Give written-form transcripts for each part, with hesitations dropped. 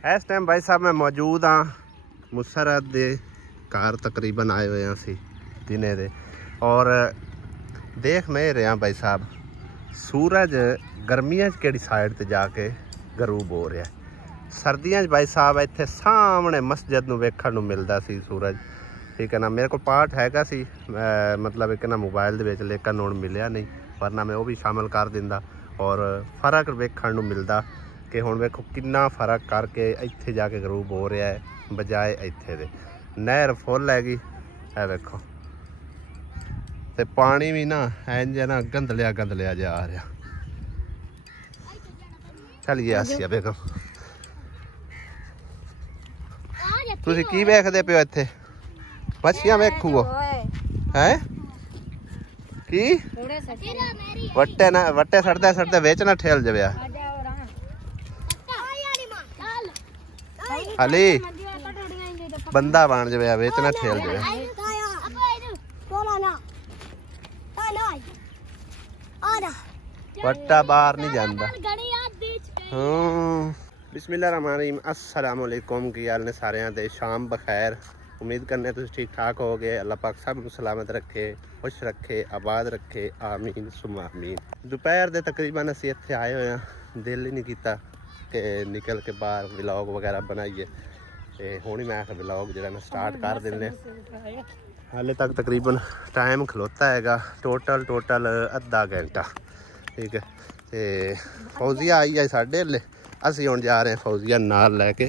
इस टाइम भाई साहब मैं मौजूद हाँ मुसरत दे घर तकरीबन आए हुए असी दिने दे और देख मैं रहा भाई साहब सूरज गर्मियां केड़ी साइड ते जाके गरूब हो रहा है। सर्दियां भाई साहब इत्थे सामने मस्जिद नूं वेखण नूं मिलदा सी सूरज, ठीक है ना। मेरे को पार्ट हैगा सी मतलब एक ना मोबाइल दे विच लेकिन हुण मिलिया नहीं, वरना मैं वो भी शामिल कर दिंदा और फर्क वेखण नूं मिलदा कि हुण वेखो कितना फर्क करके इत्थे जाके गरूब हो रहा है बजाए इत्थे दे। नहर फुल हैगी है वेखो ते पानी भी ना इंज ना गंदलिया जा रहा। चलिए आसिया बेगम तुसीं की वेखदे पिओ इत्थे? मच्छियां वेखूओ हैं की वट्टे सड़ते विच ना ठेल जावे अली बंदा बन जावे विच ना ठेल जावे। वट्टा बाहर नहीं जाता। बिस्मिल्लाहिर्रहमानिर्रहीम अस्सलाम वालेकुम की हाल ने सारे दे शाम बखैर। उम्मीद करने तुम ठीक ठाक हो गए। अल्लाह पाक सब सलामत रखे, खुश रखे, आबाद रखे, आमीन सुमा आमीन। दोपहर दे तकरीबन असी इत्थे आए हुए हैं, दिल ही नहीं किया कि निकल के बाहर व्लॉग वगैरह बनाइए ते हुण मैं व्लॉग जो स्टार्ट कर देने। हाले तक तकरीबन टाइम खलोता हैगा टोटल अद्धा घंटा, ठीक है। ते फौजिया आई है साढ़े हले, असी हुण जा रहे हैं फौजिया नाल लैके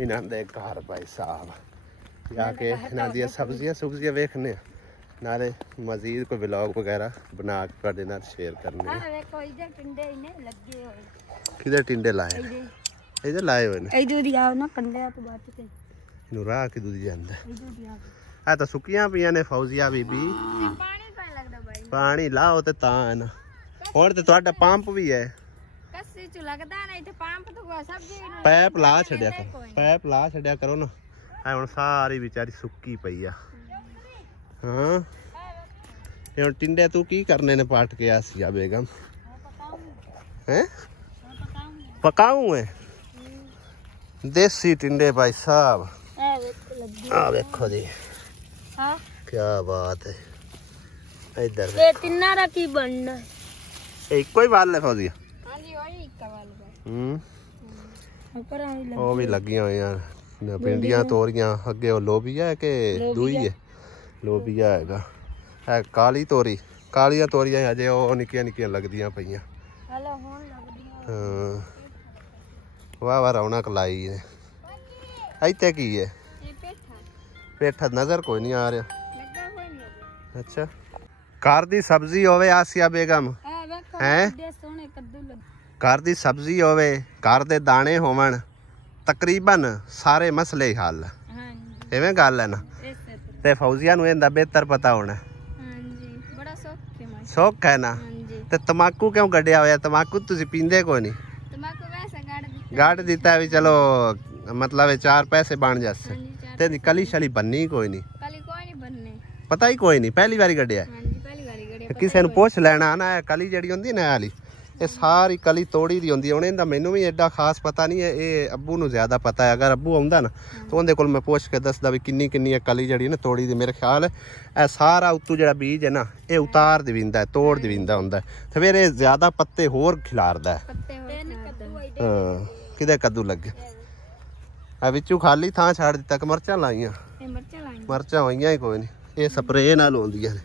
इन्हां दे घर भाई साहब जाके इन्हां दी सब्जियां सुब्जियां वेखने नाले मजीद कोई व्लॉग वगैरह बना के तुहाडे नाल शेयर करने। किधर टिंडे लाए? इधर लाए हुए ने इधर दी आओ ना कंडे तो बात ते इनु राह किधर दी जांदा आ तो सुकियां पियां ने फौजिया बीबी पानी का लगदा भाई पानी लाओ ते ता है ना। और ते तुहाडा पंप भी है कस्सी च लगदा नहीं ते पंप तो सब्जी पैप ला छड्या करो ना। है हुण सारी बेचारी सुक्की पई आ। हां ये हुण टिंडे तू की करने ने पाट के आसिया बेगम? हैं पकाऊं है देसी टिंडे भाई साहब। आ देखो जी हां क्या बात है। इधर ये तिन्ना दा की बनना है? एक कोई वाल है फौजिया? हां जी वही एक वाल है। ऊपर आई लगी ओ भी लगियां होइयां भिंडियां तोरियां अगे लोबिया है कि दूई है? लोबिया हैगा है काली तोरी कालियां तोरियां अजे ओ निक्कियां निक्कियां लगदियां पईयां। हेलो हुन लगदियां। हां वाह वाह रौनक लाई है। इत्थे की है? पेठा नजर कोई नहीं आ रहा। अच्छा घर दी सब्जी होवे आसिया बेगम हैं? घर दी सब्जी होवे घर दे दाने होवन तकरीबन सारे मसले हल इवें गल है ना। ते फौजिया नूं इहदा बेहतर पता होना सुख है ना। ते तमाकू क्यों गड्डिया होया? तमाकू तुसीं पींदे कोई नहीं गढ़ दिता भी चलो मतलब 4 पैसे बन जासे ते कली शली बननी कोई नहीं पता ही कोई नहीं पहली बारी गड्डिया किसी नूं पुछ लेना ना। कली जिहड़ी हुंदी ना आली ये सारी कली तोड़ी दी हुंदी है। इहदा मैनू भी एडा खास पता नहीं है, ये अब्बू नूं ज्यादा पता है। अगर अब्बू आउंदा ना तो उहदे कोल मैं पुछ के दसदा भी किन्नी किन्नी कली जिहड़ी ना तोड़ी दी। मेरे ख्याल है सारा उत्तू जिहड़ा बीज है ना ये उतार दवींदा है तोड़ दवींदा हुंदा है ते फिर ये ज्यादा पत्ते होर खिलारदा है। हां किदे कद्दू लगे विचू खाली थां छाड़ दिता कि मरचां लाइयां? मरचां होइयां ही कोई नहीं, ये स्प्रे नाल होंदियां ने।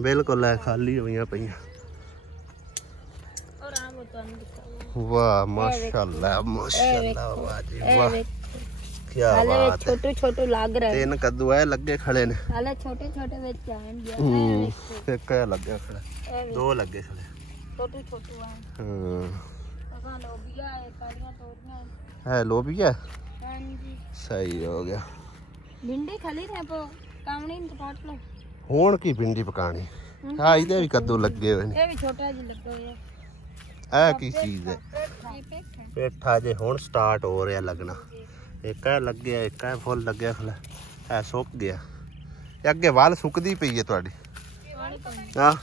बिल्कुल है खाली होइयां पईयां। वाह माशाल्लाह माशाल्लाह वाह जी वाह क्या बात है। छोटे लाग रहे हैं 3 कद्दू है लगे खड़े ने हाले छोटे विच आएंगे। एक लगे खड़े 2 लगे खड़े छोटे हैं। हां लोबिया है कालियां तोरियां है लोबिया। हां जी सही हो गया। भिंडी खली थे पो कावणी तो काट लो हुण की भिंडी पकानी। हां इधर भी कद्दू लगे हुए ने ये भी छोटा जी लगा होया है की चीज है पेठा जे हुण स्टार्ट हो रहा लगना। एक है लगे एक है फुल लगे खला है सुक गया अगे वाल सुकदी पई है तुहाडी। हां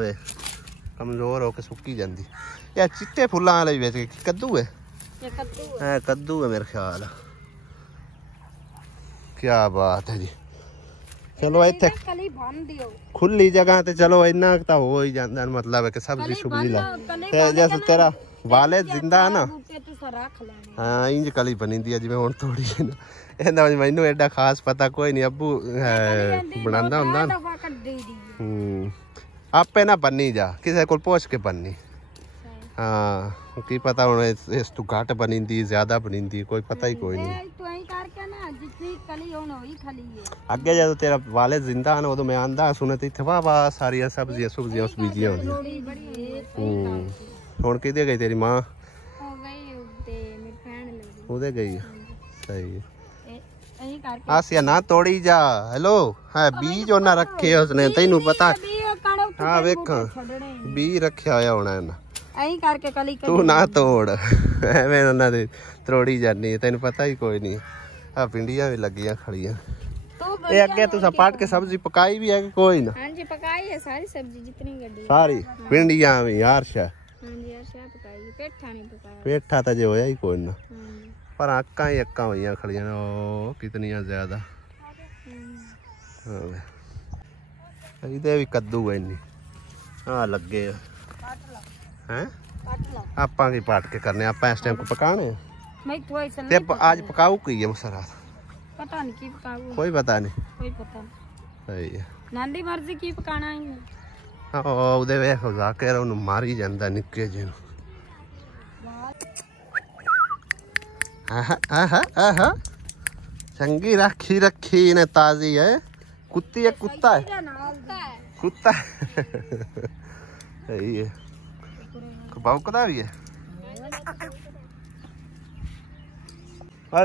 वे कमजोर होके सुक्की जाती क्या चिट्टे फुल्लां वाले भी बेच कद्दू है? ये कद्दू है, कद्दू है मेरे ख्याल। क्या बात है जी। चलो इतने खुली जगह ते चलो इन्ना तो हो ही जाता, मतलब है कि सब्जी सुब्जी ला जैसे तेरा वाले जिंदा है ना। हाँ इंज कली बनी दी जिवें हुण थोड़ी ना ਇਹਦਾ ਮੈਨੂੰ ਐਡਾ ਖਾਸ ਪਤਾ ਕੋਈ ਨਹੀਂ। ਅੱਬੂ ਬਣਾਉਂਦਾ ਹੁੰਦਾ ਨਾ। ਆਪੇ ਨਾ ਬੰਨੀ ਜਾ, ਕਿਸੇ ਕੋਲ ਪੁੱਛ ਕੇ ਬੰਨੀ। ਹਾਂ ਕੀ ਪਤਾ ਹੁਣ ਇਸ ਤੋਂ ਘੱਟ ਬਣੀਂਦੀ ਜ਼ਿਆਦਾ ਬਣੀਂਦੀ, ਕੋਈ ਪਤਾ ਹੀ ਕੋਈ ਨਹੀਂ। ਅੱਗੇ ਜਦੋਂ ਤੇਰਾ ਵਾਲੇ ਜ਼ਿੰਦਾ ਹਨ ਉਦੋਂ ਮੈਂ ਆਂਦਾ ਸੁਣੇ ਤੇ ਇੱਥੇ ਵਾਹ ਵਾਹ ਸਾਰੀਆਂ ਸਬਜ਼ੀਆਂ ਸੁਬਜ਼ੀਆਂ ਉਸ ਬੀਜੀਆਂ ਹੁੰਦੀਆਂ। ਹੁਣ ਕਿਹਦੇ ਗਈ ਤੇਰੀ ਮਾਂ? ਉਹਦੇ ਗਈ। सही है। आसिया ना तोड़ी जा। हेलो है बीज ना रखे उसने, तेनू पता? हाँ वेख बीज रखा होया होना है। तू ना तोड़ एवें उन्हां दे तोड़ी जानी, तेनू पता ही कोई नहीं। आ पिंडियां भी लगियां खड़ियां। ये अगे तुसा पाट के सब्जी पकाई भी है कि कोई ना? हां जी पकाई है सारी सब्जी जितनी गड्डी सारी पिंडियां भी यार शा। हां जी यार शा पकाई, पेठा नहीं पकाया। पेठा तो जे होया ही कोई ना, पर अक्का ही अक्का हुई खड़ियां ने। ओ कितनी ज्यादा इधे भी कद्दू है इन्नी। हाँ लगे हैं आप की पाट के करने आप इस टाइम को पकाने ते आज पकाऊ की है मसरा पता नहीं की पकाऊ, कोई पता नहीं, कोई पता नहीं। सही है नानी मर्जी की पकाना है। हाँ उदे वेख जाकर उन्हें मारी जाता निक्के जी। चंगी राखी रखी ने ताजी है। कुत्ती है कुत्ता है कुत्ता सही है। भौंकदा भी है।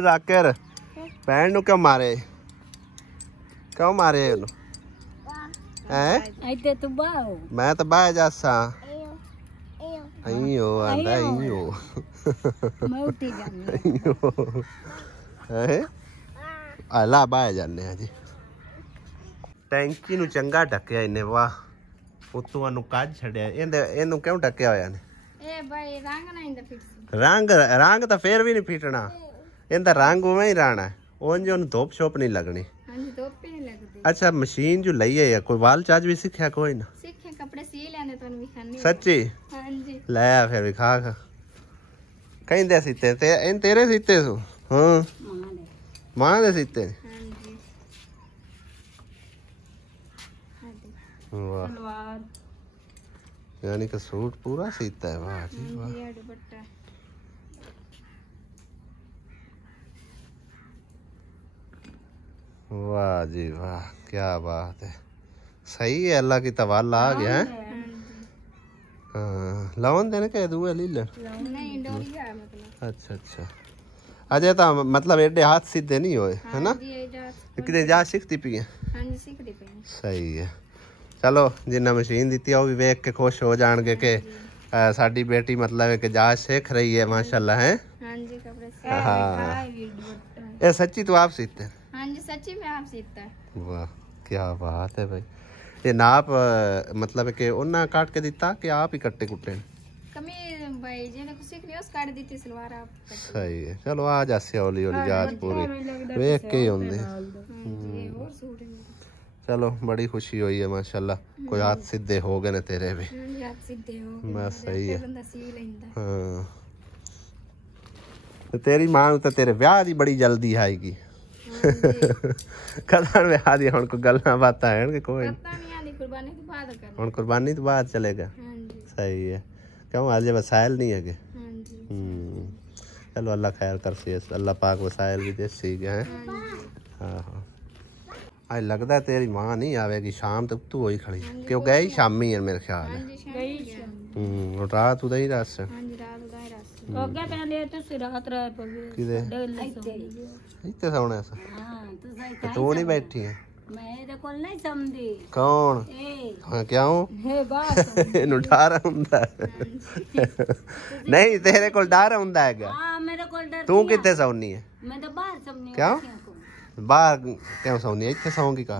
जाकर भैन नु क्यों मारे? क्यों मारे? मैं तो बाह जासा अइयो आंदा अइयो आला बाह जाने जी। टैंकी नु चंगा ढक्या इन्हें वाह उतों नु काज छड़िया। इन्हें क्यों ढक्या होया ने? ए भाई रंग ना इंदा फिट रंग रंग तो फिर भी नहीं फिटना। इंदा रंग उवें ही रहना है, उंज उन धोप शोप नहीं लगनी। हां जी धोप भी नहीं लगदी। अच्छा मशीन जो लई है कोई वाल चार्ज भी सीखया कोई ना? सीखे कपड़े सी लेंदे तोन भी खानी। सच्ची? हां जी ले फिर भी खा खा कहीं दे सीते ते इन तेरे सीते सो? हां मां दे सीते। हां जी वाह सलवार यानी कि सूट पूरा सीता है। वाह जी वाह। ये दुपट्टा वाह जी वाह क्या बात है। सही है अल्लाह की तवाला आ गया है। हाँ लावन देने के दुए ले ले नहीं डोरिया मतलब। अच्छा अच्छा अजय तो मतलब एडे हाथ सीधे नहीं होए है ना? कितने जा सीखती पी है? हां जी सीखती पी। सही है चलो जिन्ना मशीन दी वो भी वेख के खुश हो जाएंगे कि साडी बेटी मतलब है कि जाच सीख रही है माशाल्लाह है। हां जी कपड़े हाँ ये सच्ची तो आप सीखते? हां जी सच्ची में आप सीखता। वाह क्या बात है भाई। ये नाप मतलब कि उन्ना काट के दिता कि आप ही कट्टे कुट्टे? कमी भाई जिन्हें कुछ सीख उस काट दी थी सलवार आप। सही है चलो आ जासे हौली हौली जाच पूरी वेख के ही होंदे। चलो बड़ी खुशी हुई है माशाल्लाह। कोई हाथ सीधे हो गए ने तेरे भी। हाथ सीधे हो गए बस सही है। हाँ तो तेरी मां तो तेरे ब्याह दी बड़ी जल्दी आएगी। कदर ब्याह दी हुण कोई गल्लां बातां हैं कि कोई हुण कुर्बानी तो बाद चलेगा। सही है क्यों आज वसाइल नहीं है? चलो अल्लाह खैर कर से अल्लाह पाक वसाइल भी दे सी गए हैं। हाँ हाँ आज लगता है तेरी मां नहीं आवेगी शाम तक तू वही खड़ी क्यों गई शामी है मेरे ख्याल है। रात उदा ही रस इतने सोने तू नहीं बैठी है? कौन हाँ क्या हूँ डर हुंदा नहीं तेरे को डर हुंदा है क्या? तू कितने सौनी है? क्या बाहर क्यों सौनी इतने सौंगी का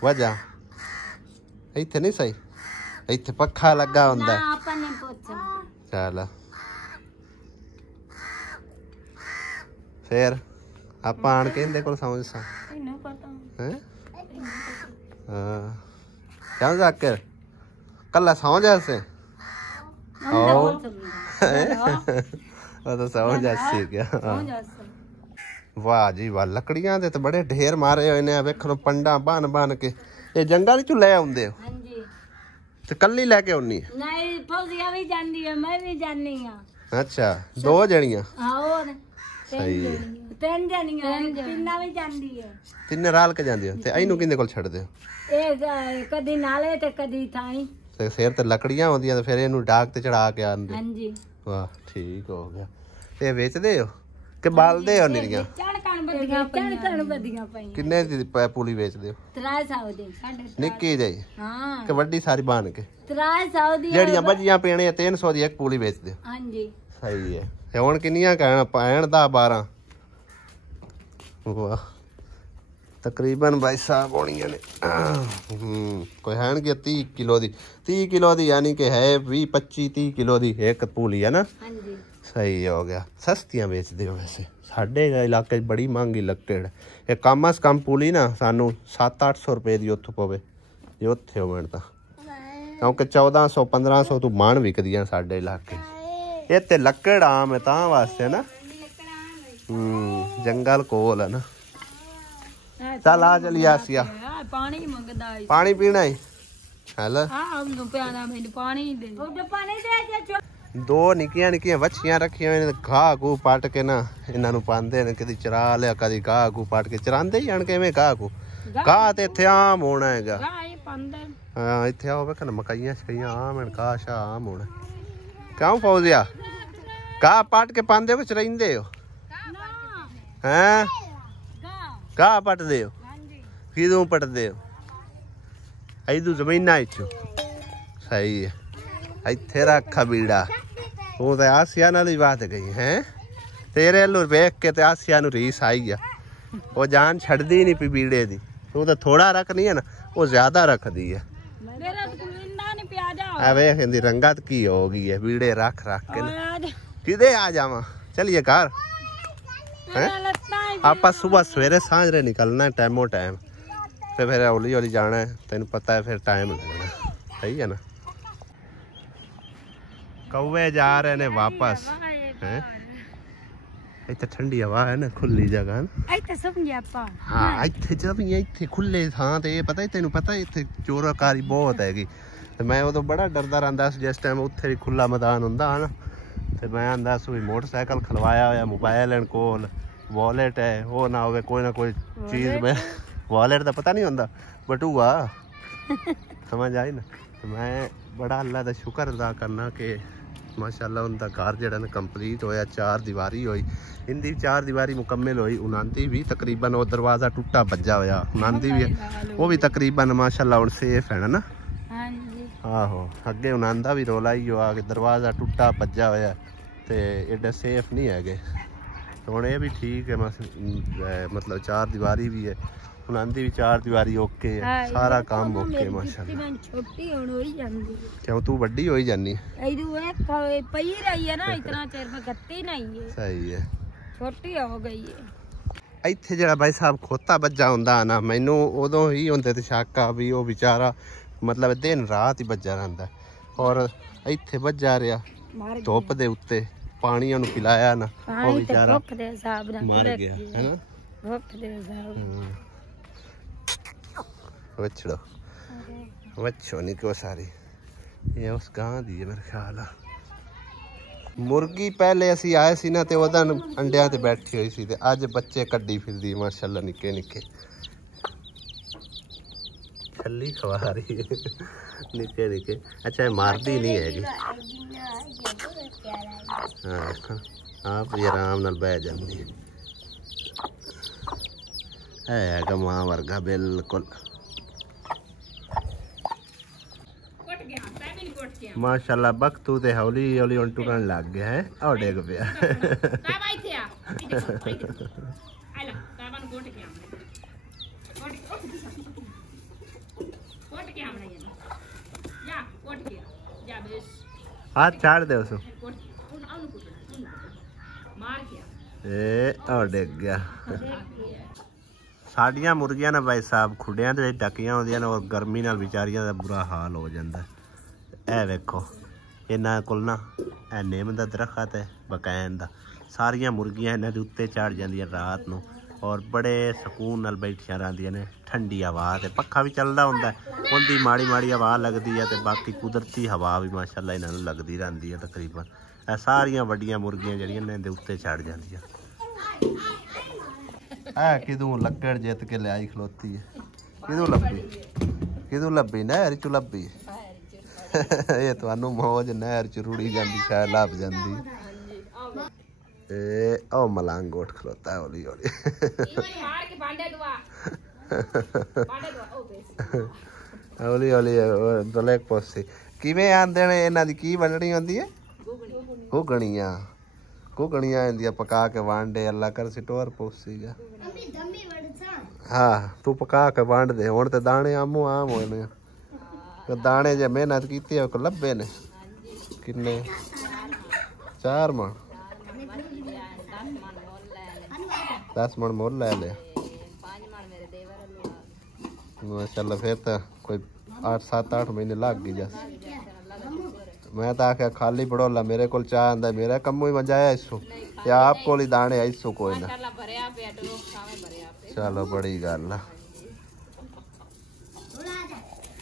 वजह इतने नहीं सही ਇੱਥੇ ਪੱਖਾ ਲੱਗਾ ਹੁੰਦਾ ਨਾ ਆਪਾਂ ਨੇ ਪੁੱਛ ਚੱਲ ਫਿਰ ਆਪਾਂ ਆਣ ਕੇ ਇਹਦੇ ਕੋਲ ਸਮਝ ਸਾਂ ਇਹਨੂੰ ਪਤਾ ਹੈ ਹਾਂ ਕਿਉਂ ਜ਼ਾਕਿਰ ਕੱਲਾ ਸੌਂ ਜਾਸੇ ਉਹ ਤਾਂ ਸੌਂ ਜਾਸੀ ਗਿਆ ਵਾਹ ਜੀ ਵਾਹ ਲੱਕੜੀਆਂ ਦੇ ਤੇ ਬੜੇ ਢੇਰ ਮਾਰੇ ਹੋਏ ਨੇ ਵੇਖੋ ਪੰਡਾ ਬਨ ਬਨ ਕੇ ਇਹ ਜੰਗਲ ਚੋਂ ਲੈ ਆਉਂਦੇ ਹੋ ਹਾਂਜੀ ਤੇ ਕੱਲੀ ਲੈ ਕੇ ਆਉਣੀ ਨਹੀਂ ਫੌਜ਼ੀਆ ਵੀ ਜਾਂਦੀ ਹੈ ਮੈਂ ਵੀ ਜਾਣੀ ਆ ਅੱਛਾ ਦੋ ਜਣੀਆਂ ਹੋਰ ਸਹੀ ਹੈ ਤਿੰਨ ਜਣੀਆਂ ਤਿੰਨਾਂ ਵੀ ਜਾਂਦੀ ਹੈ ਤਿੰਨੇ ਰਾਲ ਕੇ ਜਾਂਦੇ ਹੋ ਤੇ ਇਹਨੂੰ ਕਿੰਦੇ ਕੋਲ ਛੱਡਦੇ ਹੋ ਇਹ ਕਦੀ ਨਾਲੇ ਤੇ ਕਦੀ ਥਾਈ ਤੇ ਸਿਰ ਤੇ ਲੱਕੜੀਆਂ ਹੁੰਦੀਆਂ ਤੇ ਫਿਰ ਇਹਨੂੰ ਡਾਕ ਤੇ ਚੜਾ ਕੇ ਆਂਦੇ ਹਾਂਜੀ ਵਾਹ ਠੀਕ ਹੋ ਗਿਆ ਤੇ ਵੇਚਦੇ ਹੋ ਕਿ ਬਾਲਦੇ ਹੋ ਨਿਰੀਆਂ ਕਣ ਵਧੀਆਂ ਪਈਆਂ ਕਿੰਨੇ ਦੀ ਪੂਲੀ ਵੇਚਦੇ ਹੋ 300 ਦੀ ਨਿੱਕੀ ਜਿਹੀ ਹਾਂ ਕਿ ਵੱਡੀ ਸਾਰੀ ਬਣ ਕੇ 300 ਦੀ ਜਿਹੜੀਆਂ ਬੱਜੀਆਂ ਪੀਣੀਆਂ 300 ਦੀ ਇੱਕ ਪੂਲੀ ਵੇਚਦੇ ਹੋ ਹਾਂਜੀ ਸਹੀ ਹੈ ਤੇ ਹੁਣ ਕਿੰਨੀਆਂ ਕਹਿਣ ਪੈਣ ਦਾ 12 ਵਾਹ ਤਕਰੀਬਨ ਭਾਈ ਸਾਹਿਬ ਹੋਣੀਆਂ ਨੇ ਕੋਈ ਹੈਣਗੇ 30 ਕਿਲੋ ਦੀ 30 ਕਿਲੋ ਦੀ ਯਾਨੀ ਕਿ ਹੈ 20 25 30 ਕਿਲੋ ਦੀ ਇੱਕ ਪੂਲੀ ਹੈ ਨਾ ਹਾਂਜੀ ਸਹੀ ਹੋ ਗਿਆ ਸਸਤੀਆਂ ਵੇਚਦੇ ਹੋ ਵੈਸੇ ਸਾਡੇ ਇਲਾਕੇ 'ਚ ਬੜੀ ਮਹਿੰਗੀ ਲੱਕੜ ਇਹ ਕਮ ਅਸ ਕਮ ਪੂਲੀ ਨਾ ਸਾਨੂੰ 700-800 ਰੁਪਏ ਦੀ ਉੱਥੋਂ ਪਵੇ ਜੇ ਉੱਥੇ ਹੋਵਣ ਤਾਂ ਕਿਉਂਕਿ 1400 1500 ਤੋਂ ਮਾਣ ਵਿਕਦੀਆਂ ਸਾਡੇ ਇਲਾਕੇ 'ਚ ਇਹ ਤੇ ਲੱਕੜ ਆਮ ਹੈ ਤਾਂ ਵਾਸਤੇ ਨਾ ਜੰਗਲ ਕੋਲ ਹੈ ਨਾ ਚੱਲ ਆ ਚਲੀ ਆਸੀਆ ਪਾਣੀ ਮੰਗਦਾ ਪਾਣੀ ਪੀਣਾ ਹੈ ਹੈਲੋ ਪਾਣੀ ਦੇ ਦੋ ਨਿੱਕੀਆਂ ਨਿੱਕੀਆਂ ਵੱਛੀਆਂ ਰੱਖੀਆਂ ਹੋਈਆਂ ਨੇ ਘਾਹ ਘੂ ਪੱਟ ਕੇ ਨਾ ਇਹਨਾਂ ਨੂੰ ਪਾਉਂਦੇ ਨੇ ਕਦੀ ਚਰਾ ਲਿਆ ਕਦੀ ਘਾਹ ਘੂ ਪੱਟ ਕੇ ਚਰਾਉਂਦੇ ਹੀ ਆਣ ਕਿਵੇਂ ਘਾਹ ਘੂ ਘਾਹ ਤੇ ਇੱਥੇ ਆਮ ਹੋਣਾ ਹੈਗਾ ਹਾਂ ਇੱਥੇ ਆਓ ਵੇਖ ਨਾ ਮਕਾਈਆਂ ਸ਼ਕਈਆਂ ਆਮ ਹਨ ਘਾਹ ਸ਼ਾ ਆਮ ਹੋਣਾ ਕਿਉਂ ਫੌਜ਼ੀਆ ਘਾਹ ਪੱਟ ਕੇ ਪਾਉਂਦੇ ਹੋ ਚਰਾਈਂਦੇ ਹੋ ਹੈਂ ਘਾਹ ਪੱਟਦੇ ਹੋ ਕਿਦੋਂ ਪੱਟਦੇ ਹੋ ਇਦੋਂ ਜ਼ਮੀਨਾਂ ਵਿੱਚੋਂ ਸਹੀ ਹੈ ਇੱਥੇ ਰੱਖਾ ਬੀੜਾ ਉਹ ਤਾਂ ਆਸਿਆ ਨਾਲ ਹੀ ਬਾਤ ਗਈ ਹੈ ਤੇਰੇ ਵੱਲੋਂ ਵੇਖ ਕੇ ਤੇ ਆਸਿਆ ਨੂੰ ਰੀਸ ਆਈ ਆ ਉਹ ਜਾਨ ਛੱਡਦੀ ਨਹੀਂ ਪਈ ਬੀੜੇ ਦੀ ਤੂੰ ਤਾਂ ਥੋੜਾ ਰੱਖਣੀ ਹੈ ਨਾ ਉਹ ਜ਼ਿਆਦਾ ਰੱਖਦੀ ਹੈ ਆ ਵੇਖ ਇਹਦੀ ਰੰਗਤ ਕੀ ਹੋ ਗਈ ਹੈ ਬੀੜੇ ਰੱਖ ਰੱਖ ਕੇ ਕਿਦੇ ਆ ਜਾਵਾਂ ਚਲੀਏ ਘਰ ਆਪਾਂ ਸੁਬਹ ਸਵੇਰੇ ਸਾਂਝਰੇ ਨਿਕਲਣਾ ਟਾਈਮੋ ਟਾਈਮ ਤੇ ਫਿਰ ਹੌਲੀ ਹੌਲੀ ਜਾਣਾ ਤੈਨੂੰ ਪਤਾ ਹੈ ਫਿਰ ਟਾਈਮ ਲੱਗਣਾ ਸਹੀ ਹੈ ਨਾ ਕौवे जा रहे ने वापस हैं ਇੱਥੇ ਠੰਡੀ ਹਵਾ ਹੈ ਨਾ ਖੁੱਲੀ ਜਗ੍ਹਾ ਇੱਥੇ ਸਮਝਿਆ ਆਪਾਂ ਹਾਂ ਇੱਥੇ ਜਦ ਇੱਥੇ ਖੁੱਲੇ ਥਾਂ ਤੇ ਪਤਾ ਤੈਨੂੰ ਪਤਾ ਇੱਥੇ ਚੋਰਕਾਰੀ ਬਹੁਤ ਹੈਗੀ ਤੇ ਮੈਂ ਉਦੋਂ ਬੜਾ ਡਰਦਾ ਰਹਿੰਦਾ ਸੀ ਜਿਸ ਟਾਈਮ ਉੱਥੇ ਵੀ ਖੁੱਲਾ ਮੈਦਾਨ ਹੁੰਦਾ ਹਨ ਤੇ ਮੈਂ ਆਂਦਾ ਸੀ ਮੋਟਰਸਾਈਕਲ ਖਲਵਾਇਆ ਹੋਇਆ ਮੋਬਾਈਲ ਐਂਡ ਕੋਲ ਵਾਲਟ ਹੈ ਉਹ ਨਾ ਹੋਵੇ ਕੋਈ ਨਾ ਕੋਈ ਚੀਜ਼ ਮੈਂ ਵਾਲਟ ਦਾ ਪਤਾ ਨਹੀਂ ਹੁੰਦਾ ਬਟੂਆ ਸਮਝ ਆਈ ਨਾ ਤੇ ਮੈਂ ਬੜਾ ਅੱਲਾ ਦਾ ਸ਼ੁਕਰ ਅਦਾ ਕਰਨਾ ਕਿ माशाल्लाह उनका घर जड़ा ना कंप्लीट होया 4 दीवारी हुई इनकी 4 दीवारी मुकम्मल हुई उन्होंने भी तकरीबन वो दरवाज़ा टुटा बज्जा होया उन्होंने भी वो भी तकरीबन माशाल्लाह हुण सेफ है ना आहो अगे उन्होंने भी रौला ही हुआ कि दरवाज़ा टुटा बज्जा होया तो एडे सेफ नहीं है तो हुण ये भी ठीक है मतलब 4 दीवारी भी है उन्होंने भी 4 दीवारी ओके है सारा काम ओके माशाल्लाह छोटी होण होई जांदी क्यों तू बड़ी होई जानी इधर एक पई रही है ना इतना चेर में गत्ती नहीं है सही है छोटी हो गई है ਇੱਥੇ ਜਿਹੜਾ ਬਾਈ ਸਾਹਿਬ ਖੋਤਾ ਵੱਜਾ ਹੁੰਦਾ ਨਾ ਮੈਨੂੰ ਉਦੋਂ ਹੀ ਹੁੰਦੇ ਤੇ ਸ਼ੱਕ ਆ ਵੀ ਉਹ ਵਿਚਾਰਾ ਮਤਲਬ ਦਿਨ ਰਾਤ ਹੀ ਵੱਜਾ ਰਹਿੰਦਾ ਔਰ ਇੱਥੇ ਵੱਜਾ ਰਿਹਾ ਧੁੱਪ ਦੇ ਉੱਤੇ ਪਾਣੀ ਉਹਨੂੰ ਪਿਲਾਇਆ ਨਾ ਉਹ ਵਿਚਾਰਾ ਭੁੱਖ ਦੇ ਹਿਸਾਬ ਨਾਲ ਮਰ ਗਿਆ ਹੈ ਨਾ ਭੁੱਖ ਦੇ ਹਿਸਾਬ वच्छड़ो वच्छो निको सारी ये उस गां दी है मेरे ख्याल मुर्गी पहले असी आए सी ना ते ओदा अंडियां ते बैठी हुई सी ते अज बच्चे कड्डी फिरदी माशाल्लाह निके निके छल्ली खवा रही है निके निके अच्छा मारदी नहीं हैगी हाँ आप ये आराम नाल बह जांदी है मां वर्गा बिल्कुल माशाल्लाह बख्तू ते हौली हौली हुण टुरन लग गया है और डेग पिया हाथ चाड़ दे उसको। डिग गया। साडियां मुर्गियां ना भाई साहब खुडियां ते डकियां होंदियां ने और गर्मी नाल बेचारियां दा बुरा हाल हो जांदा। ए वेखो इन्हां कोल ना ए नीम दा दरखत है बकैन दा, सारियां मुर्गियां इन्हां दे उत्ते चढ़ जांदियां रात नूं और बड़े सकून नाल बैठियां रहिंदियां ने। ठंडी हवा ते पक्खा भी चलदा हुंदा, उंदी माड़ी माड़ी हवा लगदी है ते बाकी कुदरती हवा भी माशाअल्लाह इन्हां नूं लगदी रहिंदी है। तकरीबन ए सारियां वड्डियां मुर्गियां जड़ियां ने इहदे उत्ते चढ़ जांदियां। है किदों लक्कड़ जित के लियाई खलोती है। किदों लब्भी नहर चू लब्भी। ये तुहानू मौज नहर च रुड़ी जांदी शायद लभ जांदी। ओ मलंग उठ खलोता है हौली हौली। हौली हौली ब्लैक पोसी किवें आंदे ने इन्हां दी की वंडनी होंदी है? घुगणियां। घुगणियां इंदियां पका के वांडे अल्लाह कर सिटोर पोसी जा। हाँ तू पका के वंड दे हुण ते दाने आमो आम होए ने। तो दाने जे मेहनत कीती है को लभे ने किन्ने 4 मन 10 मन मोल ले ले। माशाल्लाह फिर तो कोई 7-8 महीने लग गई जा। मैं तो आख्या खाली पड़ोला मेरे को चाह आंदा मेरा कम्मू ही मजाया इसो या आप को दाने इसो कोई ना। चलो बड़ी गल है।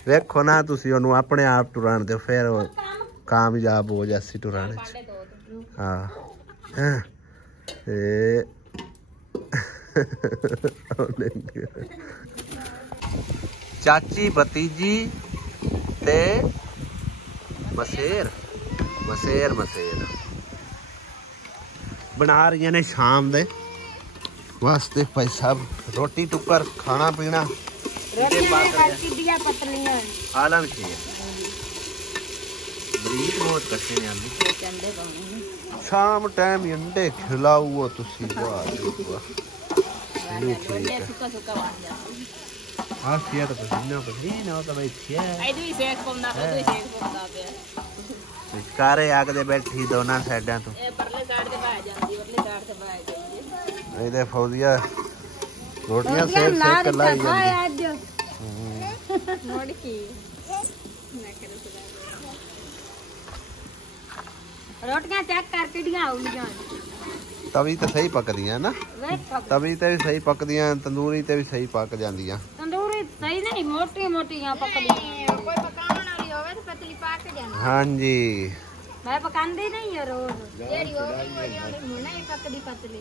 वेखो ना तुसी ओनू अपने आप टुरान दो फिर कामयाब हो जासी टुराने च। हाँ चाची भतीजी ते मसेर मसेर मसेर बना रही ने शाम दे वास्ते भाई साहब रोटी टुकर खाना पीना। आलन की बरीक बहुत कट्टे ने आलू शाम टाइम अंडे खिलाओ तुसी। वाह हाँ सिया तो पसीना होता भाई कारे आग दे बैठी दोनों साइडा तो इधर फौजिया रोटियां सेक सेक लाई जांदी। रोटियां चेक कर किडियां होलियां तवी तो सही पकदियां ना। तवी ते भी सही पकदियां तंदूरी ते भी सही पक जांदियां। तंदूरी सही नहीं मोटी मोटियां पकदियां कोई पकाउण वाली होवे तो पतली पक जांदी। हां जी मैं पकांदी नहीं है रोज जेडी होवे कोई हुणे ही पकदी पतली।